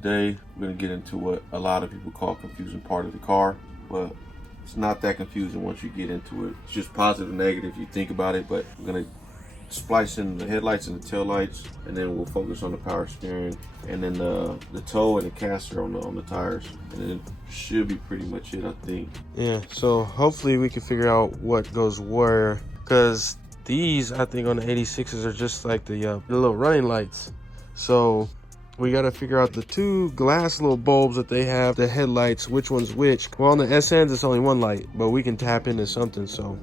Today, we're going to get into what a lot of people call confusing part of the car, but it's not that confusing once you get into it. It's just positive and negative if you think about it, but we're going to splice in the headlights and the tail lights, and then we'll focus on the power steering, and then the toe and the caster on the tires, and then it should be pretty much it, I think. Yeah, so hopefully we can figure out what goes where, because these, I think, on the 86s are just like the little running lights. So we got to figure out the two glass little bulbs that they have, the headlights, which one's which. Well, on the SNs, it's only one light, but we can tap into something, so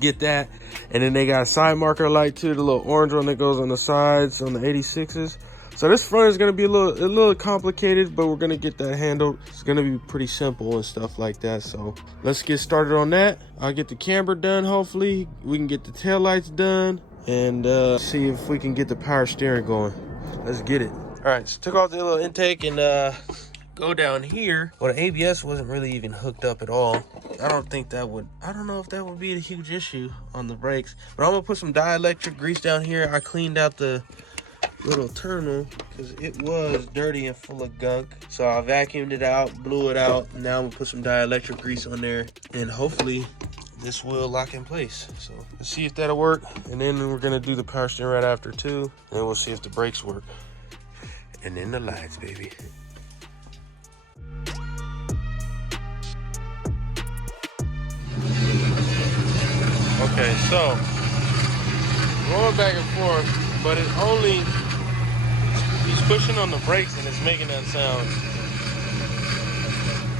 get that. And then they got a side marker light too, the little orange one that goes on the sides on the 86s. So this front is going to be a little complicated, but we're going to get that handled. It's going to be pretty simple and stuff like that. So let's get started on that. I'll get the camber done. Hopefully we can get the tail lights done and see if we can get the power steering going. Let's get it. All right, so took off the little intake and go down here. Well, the ABS wasn't really even hooked up at all. I don't know if that would be a huge issue on the brakes, but I'm gonna put some dielectric grease down here. I cleaned out the little terminal because it was dirty and full of gunk. So I vacuumed it out, blew it out. Now I'm gonna put some dielectric grease on there, and hopefully this will lock in place. So let's see if that'll work. And then we're gonna do the power steering right after too. And then we'll see if the brakes work. And then the lights, baby. Okay, so going back and forth, but it only, he's pushing on the brakes and it's making that sound.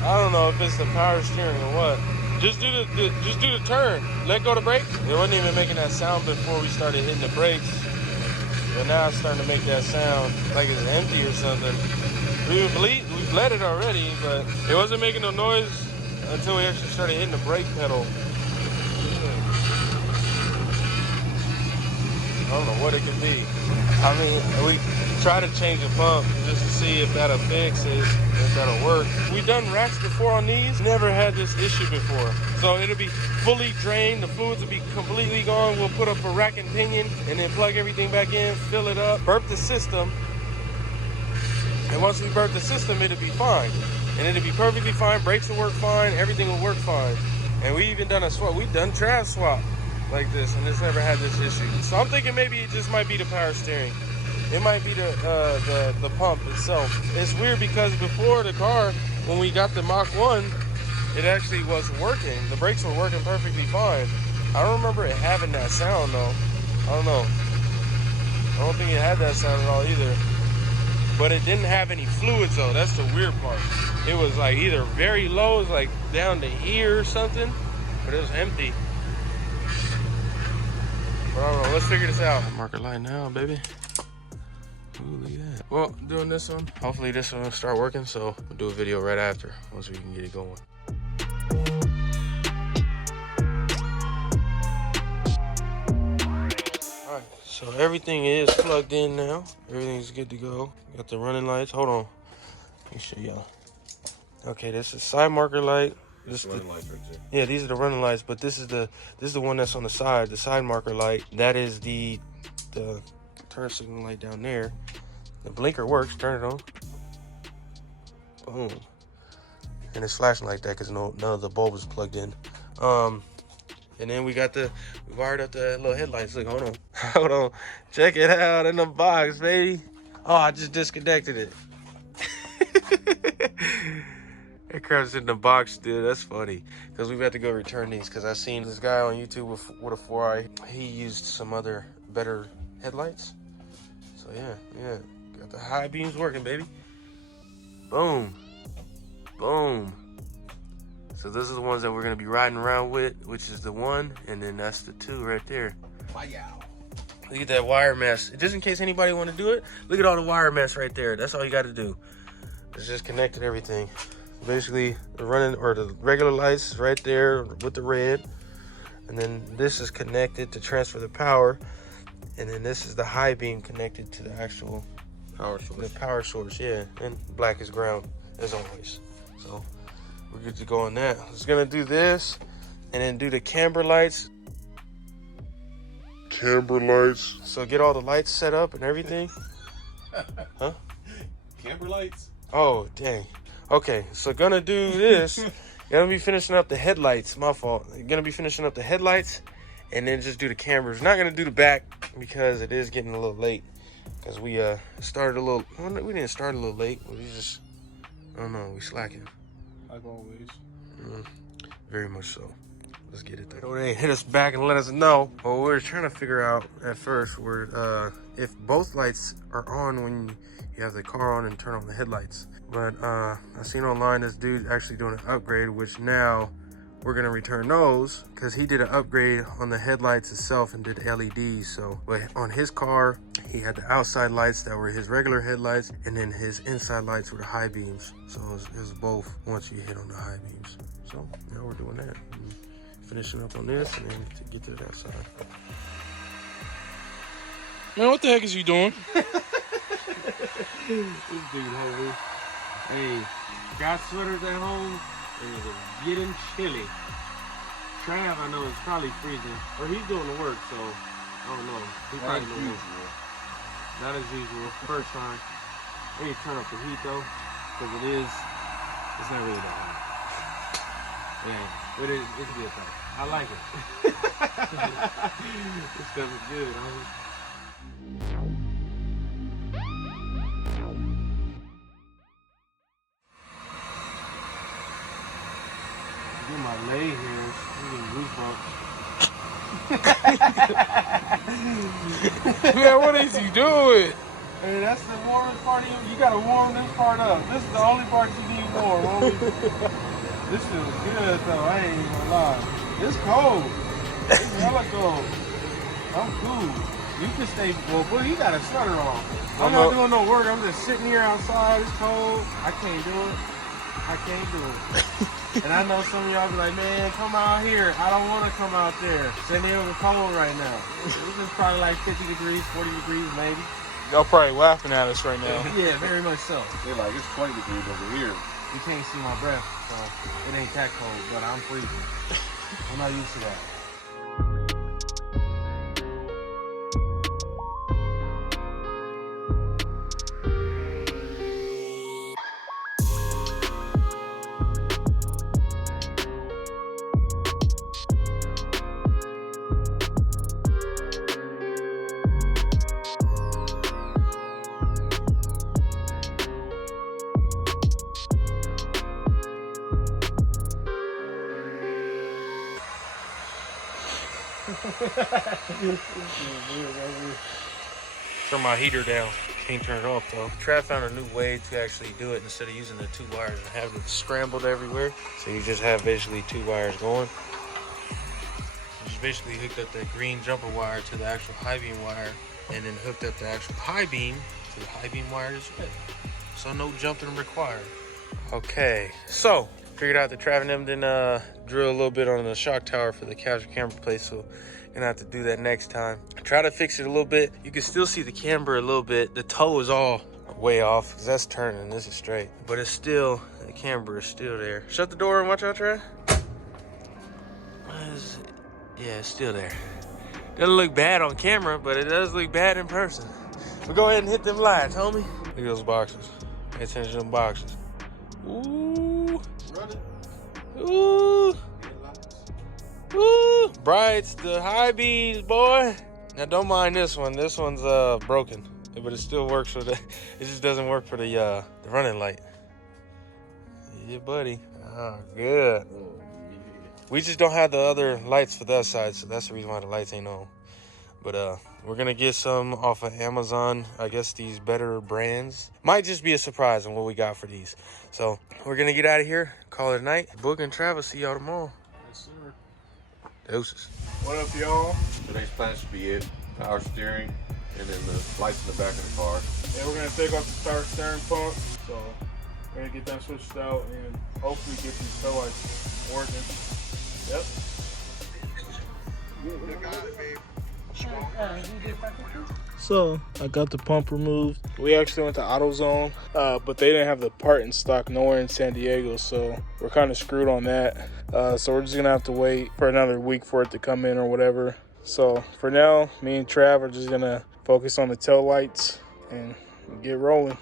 I don't know if it's the power steering or what. Just do the turn. Let go of the brake. It wasn't even making that sound before we started hitting the brakes. But now it's starting to make that sound like it's empty or something. We bled it already, but it wasn't making no noise until we actually started hitting the brake pedal. I don't know what it could be. I mean, we try to change the pump just to see if that'll fix it, if that'll work. We've done racks before on these, never had this issue before. So it'll be fully drained, the fluids will be completely gone. We'll put up a rack and pinion and then plug everything back in, fill it up, burp the system. And once we burp the system, it'll be fine. And it'll be perfectly fine, brakes will work fine, everything will work fine. And we even done a swap, we've done trav swap like this, and it's never had this issue. So I'm thinking maybe it just might be the power steering. It might be the pump itself. It's weird because before the car, when we got the Mach 1, it actually was working. The brakes were working perfectly fine. I don't remember it having that sound though. I don't know. I don't think it had that sound at all either. But it didn't have any fluids though. That's the weird part. It was like either very low, it was like down to here or something, but it was empty. But I don't know, let's figure this out. Marker light now, baby. Ooh, look at that. Well, doing this one, hopefully this one will start working, so we'll do a video right after, once we can get it going. Alright, so everything is plugged in now. Everything's good to go. Got the running lights. Hold on. Let me show y'all. Okay, this is side marker light. This running lights right there. Yeah, these are the running lights, but this is the one that's on the side marker light. That is the turn signal light down there. The blinker works. Turn it on. Boom. And it's flashing like that because none of the bulb is plugged in. And then we wired up the little headlights. Look, hold on. Check it out in the box, baby. Oh, I just disconnected it. That crap's in the box, dude. That's funny. Because we've had to go return these. Because I seen this guy on YouTube with a 4i. He used some other better headlights. So yeah. Got the high beams working, baby. Boom. Boom. So those are the ones that we're going to be riding around with, which is the 1. And then that's the 2 right there. Wow. Look at that wire mess. Just in case anybody want to do it, look at all the wire mess right there. That's all you got to do. It's just connected everything. Basically, the regular lights right there with the red, and then this is connected to transfer the power, and then this is the high beam connected to the actual power source. The power source, yeah. And black is ground as always. So we're good to go on that. Just gonna do this, and then do the camber lights. So get all the lights set up and everything. Huh? Camber lights? Oh, dang. Okay, so gonna do this. Gonna be finishing up the headlights. My fault. Gonna be finishing up the headlights and then just do the cameras. Not gonna do the back because it is getting a little late. Because we started a little, well, we didn't start a little late. We just, I don't know, we slacking. Like always. Very much so. Let's get it there. They hit us back and let us know. Well, we were trying to figure out at first if both lights are on when you have the car on and turn on the headlights. But I seen online this dude actually doing an upgrade, which now we're gonna return those because he did an upgrade on the headlights itself and did LEDs. So, but on his car, he had the outside lights that were his regular headlights, and then his inside lights were the high beams. So it was both once you hit on the high beams. So now we're doing that. Finishing up on this and then to get to that side. Man, what the heck is you doing? This dude, homie. Hey, got sweaters at home and it's getting chilly. Trav, I know, is probably freezing. Or he's doing the work, so I don't know. He probably knows. Not as usual. First time. I need to turn up the heat though, because it's not really that hot. Yeah, but it's good though. I like it. This stuff is good, homie. Get my leg hairs. I'm getting goosebumps. Man, what is you doing? Hey, that's the warmest part of you. You gotta warm this part up. This is the only part you need warm, homie. This feels good though, I ain't even gonna lie. It's cold. It's hella cold. I'm cool. You can stay, well, boy, you got a sweater on. I'm not doing no work. I'm just sitting here outside. It's cold. I can't do it. I can't do it. And I know some of y'all be like, man, come out here. I don't want to come out there. San Diego's cold right now. This is probably like 50 degrees, 40 degrees maybe. Y'all probably laughing at us right now. Yeah, very much so. They're like, it's 20 degrees over here. You can't see my breath, so it ain't that cold, but I'm freezing. I'm not used to that. Turn my heater down. Can't turn it off though. Trav found a new way to actually do it instead of using the 2 wires and having it scrambled everywhere. So you just have basically 2 wires going. You just basically hooked up that green jumper wire to the actual high beam wire and then hooked up the actual high beam to the high beam wire as well. So no jumping required. Okay, so figured out that Trav and them didn't drill a little bit on the shock tower for the capture camera place, so gonna have to do that next time. Try to fix it a little bit. You can still see the camber a little bit. The toe is all way off because that's turning and this is straight, but it's still, the camber is still there. Shut the door and watch out, Trav. Yeah, it's still there. Doesn't look bad on camera, but it does look bad in person. But go ahead and hit them lights, homie. Look at those boxes. Pay attention to them boxes. Ooh. Ooh. Ooh. Brights, the high beams, boy. Now don't mind this one. This one's broken, but it still works for the. It just doesn't work for the running light. Yeah, buddy. Oh, good. We just don't have the other lights for that side, so that's the reason why the lights ain't on. But we're gonna get some off of Amazon. I guess these better brands. Might just be a surprise on what we got for these. So we're gonna get out of here, call it a night. Book and Travis, see y'all tomorrow. Yes, sir. Deuces. What up, y'all? Today's plan should be it. Power steering, and then the lights in the back of the car. Yeah, we're gonna take off the steering pump, so we're gonna get them switched out and hopefully get these tail lights working. Yep. So I got the pump removed. We actually went to AutoZone, but they didn't have the part in stock nowhere in San Diego, so we're kind of screwed on that. So we're just gonna have to wait for another week for it to come in or whatever. So for now, me and Trav are just gonna focus on the tail lights and get rolling.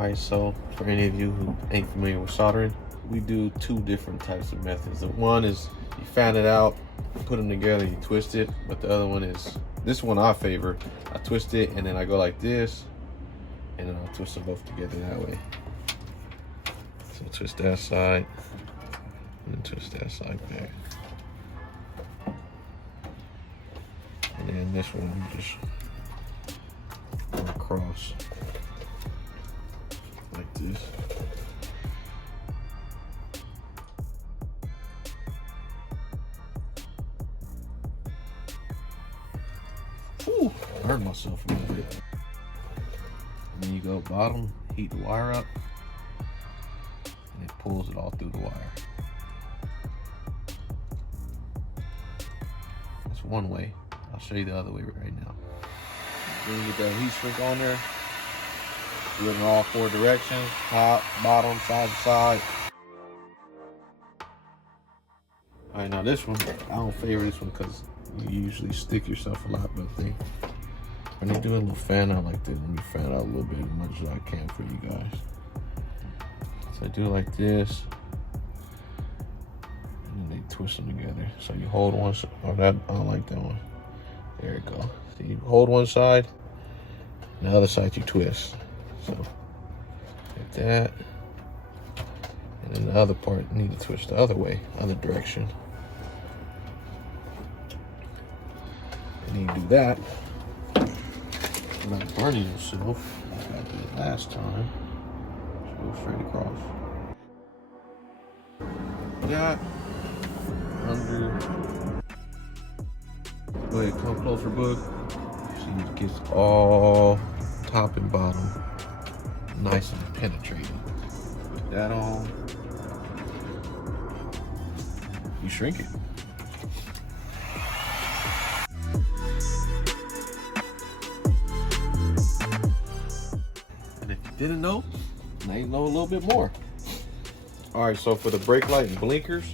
Alright, so for any of you who ain't familiar with soldering, we do two different types of methods. The one is you fan it out, put them together, you twist it, but the other one is, this one I favor. I twist it and then I go like this, and then I'll twist them both together that way. So twist that side, and then twist that side back. And then this one we just go across like this. Ooh, I hurt myself a little bit. And then you go bottom, heat the wire up, and it pulls it all through the wire. That's one way. I'll show you the other way right now. Then you get that heat shrink on there. Do it in all four directions, top, bottom, side to side. All right, now this one, I don't favor this one because you usually stick yourself a lot, but when you do a little fan out like this, let me fan out a little bit as much as I can for you guys. So I do it like this, and then they twist them together. So you hold one side, or that, I don't like that one. There you go. So you hold one side, and the other side you twist. So like that, and then the other part you need to twist the other way, other direction. And you do that without burning yourself like I did last time. Just go straight across. That under. Go ahead, come closer, bug. See, it gets all top and bottom nice and penetrating. Put that on. You shrink it. And if you didn't know, now you know a little bit more. All right, so for the brake light and blinkers,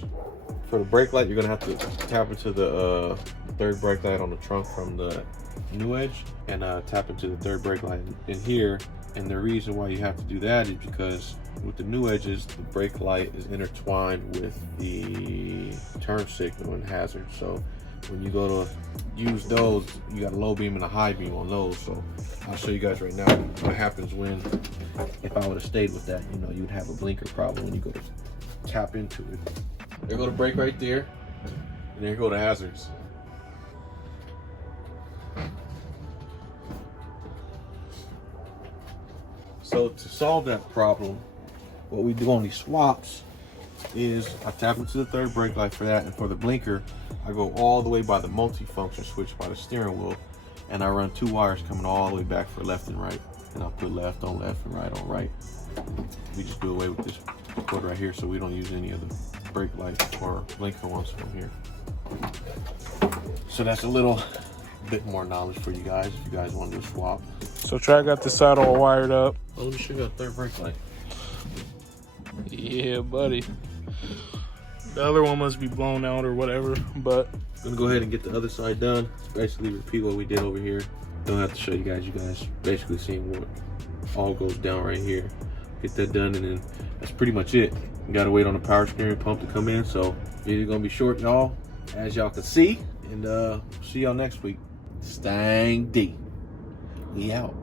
for the brake light, you're gonna have to tap into the third brake light on the trunk from the new edge, and tap into the third brake light in here. And the reason why you have to do that is because with the new edges, the brake light is intertwined with the turn signal and hazard. So when you go to use those, you got a low beam and a high beam on those. So I'll show you guys right now what happens when, if I would have stayed with that, you know, you'd have a blinker problem when you go to tap into it. There go the brake right there, and there go the hazards. So to solve that problem, what we do on these swaps is I tap into the third brake light for that, and for the blinker, I go all the way by the multi-function switch by the steering wheel, and I run two wires coming all the way back for left and right, and I'll put left on left and right on right. We just do away with this cord right here, so we don't use any of the brake light or blinker ones from here. So that's a little bit more knowledge for you guys if you guys want to do a swap. So Trey got this side all wired up. Oh, let me show you a third brake light. Yeah, buddy. The other one must be blown out or whatever, but I'm gonna go ahead and get the other side done. Basically repeat what we did over here. Don't have to show you guys. You guys basically seeing what all goes down right here. Get that done, and then that's pretty much it. You gotta wait on the power steering pump to come in. So video's gonna be short, y'all, as y'all can see. And see y'all next week. Stang D. We out.